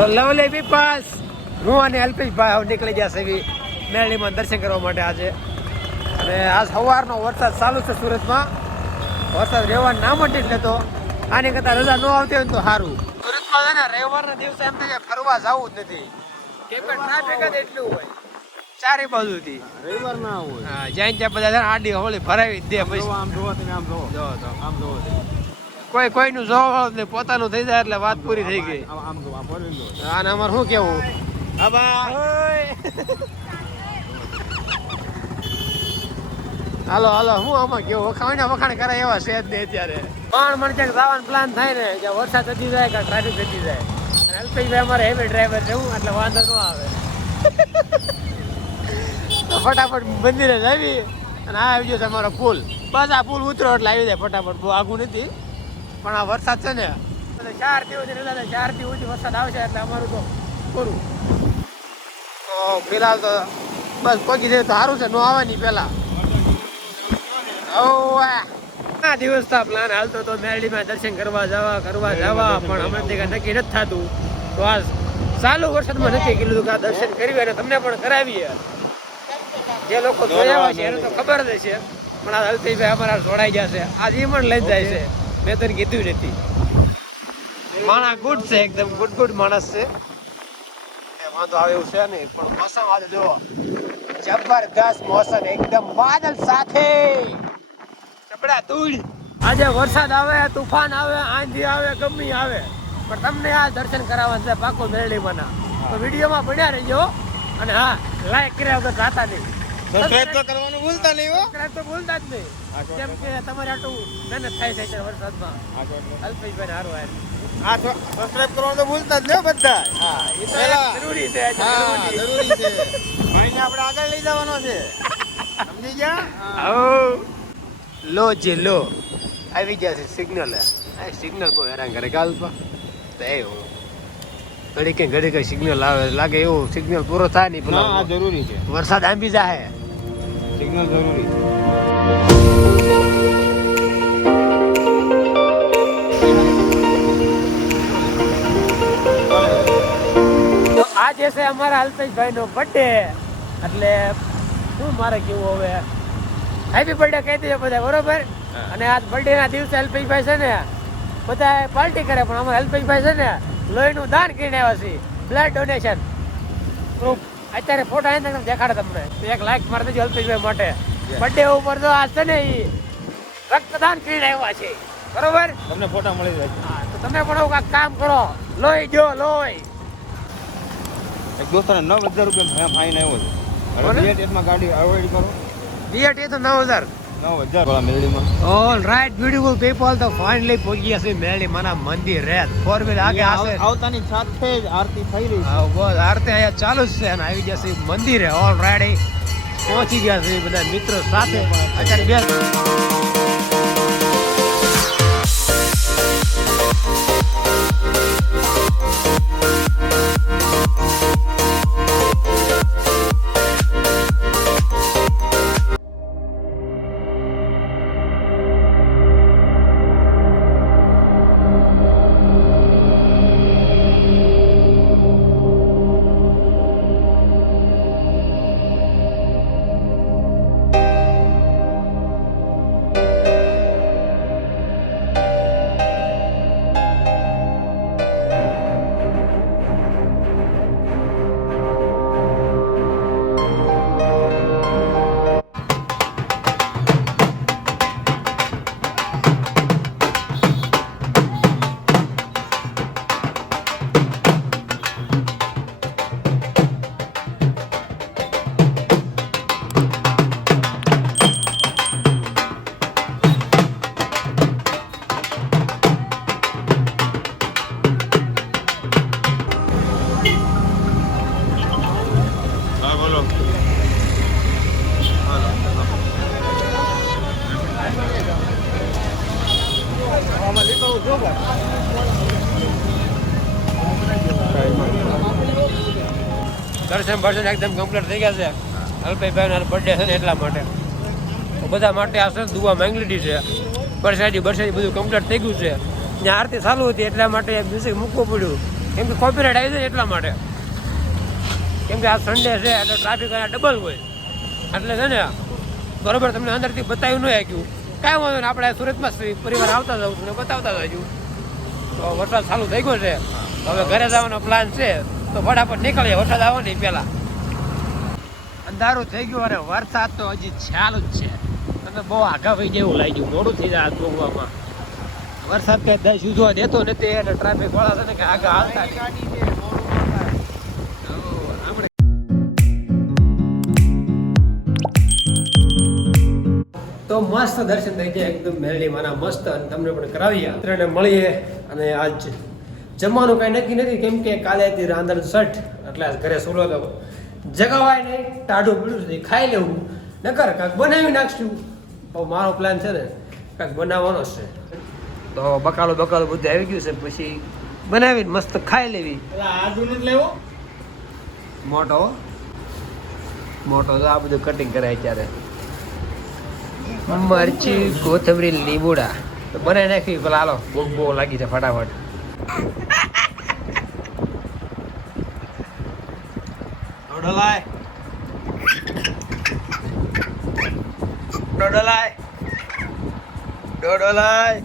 તો લવલી પીપાસ હું અને અલ્પેશભાઈ હવે નીકળી ગયા છે બી મેળીમાં દર્શન કરવા માટે આજે. અને આ સવારનો વરસાદ ચાલુ છે સુરતમાં. વરસાદ રહેવા નામ જ નથી લેતો આની કરતા રજા ન આવતી હોય તો સારું સુરતમાં છે ને રવિવારના દિવસે એમ થાય ફરવા જવું જ નથી. કેમ કે ટ્રાફિક જ એટલું હોય. ચારે બાજુથી. રવિવાર ના હોય. હા જ્યાં ત્યાં બધા આડી હોળી ભરાવી દે પછી. આમ જોવો તમે આમ જોવો. જો આમ જોવો. કોઈ કોઈનું જોવા ને પોતાનું થઈ જાય એટલે વાત પૂરી થઈ ગઈ. આને અમારે શું કેવું? હાલો હાલો હું આમાં કેવું? વખાણ વખાણ કરે એવા છે જ નહીં અત્યારે. પણ મને ક્યાંક જવાનો પ્લાન થાય ને કે વરસાદ વધી જાય કે ટ્રાફિક વધી જાય. અને અલ્પેશભાઈ અમારે હેવી ડ્રાઈવર જવું એટલે વાંધો ન આવે. તો ફટાફટ મંદિરે જ આવી અને આ આવી ગયો છે અમારો પુલ. બસ આ પુલ ઉતરો એટલે આવી જાય ફટાફટ બહુ આગું નથી. પણ આ વરસાદ છે ને ચાર દિવસ રજા ચાર દિવસ વરસાદ આવશે એટલે અમારું તો પૂરું. તો ફિલહાલ તો બસ પહોંચી જાય તો સારું છે નો આવવાની પહેલા. ઘણા દિવસ તો પ્લાન હાલતો તો મેરડીમાં દર્શન કરવા જવા કરવા જવા પણ હમણાં કાંઈ નક્કી નથી થતું. તો આ ચાલુ વરસાદમાં નક્કી કીધું કે આ દર્શન કરવી અને તમને પણ કરાવીએ. જે લોકો જોયા છે એને તો ખબર જ છે પણ આ અલ્પેશભાઈ અમારા જોડાઈ જશે આજે ઈ પણ લઈ જાય છે. મેં તને કીધું નથી. માણા ગુડ છે, એકદમ ગુડ ગુડ માણસ છે. વાંધો આવે એવું છે નહીં, પણ મોસમ આજે જો જબરદસ્ત મોસમ એકદમ બાદલ સાથે. ચપડા ધૂળ. આજે વરસાદ આવે, તુફાન આવે, આંધી આવે, ગમી આવે. પણ તમને આ દર્શન કરાવવા છે પાકો મેળડી બના તો વિડીયોમાં બન્યા રહેજો, અને હા લાઈક કર્યા વગર જાતા નહીં. સબસ્ક્રાઇબ તો કરવાનું ભૂલતા નહીં હો. સબસ્ક્રાઇબ તો ભૂલતા જ નહીં. હા, કેમ કે તમારે આટલું મહેનત થાય છે અત્યારે વરસાદમાં. અલ્પેશભાઈ હારું હાર આ તો સબસ્ક્રાઇબ કરવાનું તો ભૂલતા જ નહીં બધા હા એ તો જરૂરી છે હા જરૂરી. છે. ભાઈને આપણે આગળ લઈ જવાનો છે. સમજી ગયા. લો જે લો. આવી ગયા છે સિગ્નલ આ સિગ્નલ બહુ હેરાન કરે કાલ તો. એ હું ઘડી કે ઘડી કઈ સિગ્નલ આવે લાગે એવું સિગ્નલ પૂરો થાય નહીં ના આ પેલા જરૂરી છે. વરસાદ આંબી જાય સિગ્નલ જરૂરી છે. તો આજે છે અમારા અલ્પેશભાઈ નો બર્થડે એટલે શું મારે કેવું હવે? હેપી બર્થડે કહી દેજો બધા બરોબર? અને આજ બર્થડે ના દિવસે અલ્પેશભાઈ છે ને બધા પાર્ટી કરે પણ અમારા અલ્પેશભાઈ છે ને લોહીનું દાન કરીને આવ્યા છે બ્લડ ડોનેશન અત્યારે ફોટા એને તમને દેખાડે તમને. એક લાઈક મારી દેજો અલ્પેશભાઈ માટે. બર્થડે ઉપર તો આ છે ને એ રક્તદાન કરીને આવ્યા છે. બરોબર? તમને ફોટા મળી જાય. હા તો તમે પણ એવું કામ કરો. લોહી જો લોહી. એક દોસ્તાને નવ હજાર રૂપિયા ફાઈન આવ્યો છે. કોને? હવે બે ગાડી અવોઈડ કરો. એ તો નવ હજાર. ઓલ રાઈટ બ્યુટીફુલ પીપલ તો ફાઇનલી પહોંચી ગયા છે મેળી. માના મંદિર રે ફોર વ્હીલ આગે આશે. આવતાની સાથે જ આરતી થઈ રહી છે. બસ આરતી અહીંયા ચાલુ જ છે અને આવી ગયા છે મંદિરે ઓલ રાઈટ પહોંચી ગયા છે બધા મિત્રો સાથે. અત્યારે બે દર્શન બર્શન એકદમ કમ્પ્લીટ થઈ ગયા છે. અલ્પેશભાઈ બર્થડે છે ને એટલા માટે. બધા માટે આ છે ને દુઆ માંગી લીધી છે. બરસાદી બરસાદી બધું કમ્પ્લીટ થઈ ગયું છે. ત્યાં આરતી ચાલુ હતી એટલા માટે મ્યુઝિક મૂકવું પડ્યું. કેમ કે કોપીરાઇટ આવી જાય એટલા માટે. કેમ કે આ સન્ડે છે, એટલે ટ્રાફિક અહીંયા ડબલ હોય. એટલે છે ને, બરોબર તમને અંદરથી બતાવ્યું ન શક્યું કાંઈ વાંધો નહીં, આપણે સુરતમાં પરિવાર આવતા જવું છું ને બતાવતા જઈશું તો વરસાદ ચાલુ થઈ ગયો છે. હવે ઘરે જવાનો પ્લાન છે. તો ફટાફટ નીકળીએ વરસાદ આવવાની પહેલા અંધારું થઈ ગયું અને વરસાદ તો હજી ચાલુ જ છે. તમે બહુ આગા ભાઈ જેવું લાગ્યું મોડું થઈ જાય આ વરસાદ કઈ દસ ઉજવા દેતો નથી એટલે ટ્રાફિક વાળા છે ને કે આગળ હાલતા તો મસ્ત દર્શન થઈ ગયા એકદમ મેરડી મારા મસ્ત અને તમને પણ કરાવીએ ત્રણે મળીએ અને આજ જમવાનું કઈ નક્કી નથી કેમ કે કાલે હતી રાંધણ સઠ એટલે ઘરે સોલો તો જગાવાય નહીં ટાઢું પીડું નહીં ખાઈ લેવું. નકર કાંક બનાવી નાખશું. તો મારો પ્લાન છે ને કાંક બનાવવાનો છે. તો બકાલો બકાલો બધું આવી ગયું છે પછી બનાવીને મસ્ત ખાઈ લેવી. લેવો. મોટો મોટો તો આ બધું કટિંગ કરાય ત્યારે મરચી કોથમરી લીંબુડા. તો બનાવી નાખી પેલા હાલો. બહુ બહુ લાગી છે ફટાફટ. đồ đồ lại. Đồ đồ lại. Đưa đồ lại.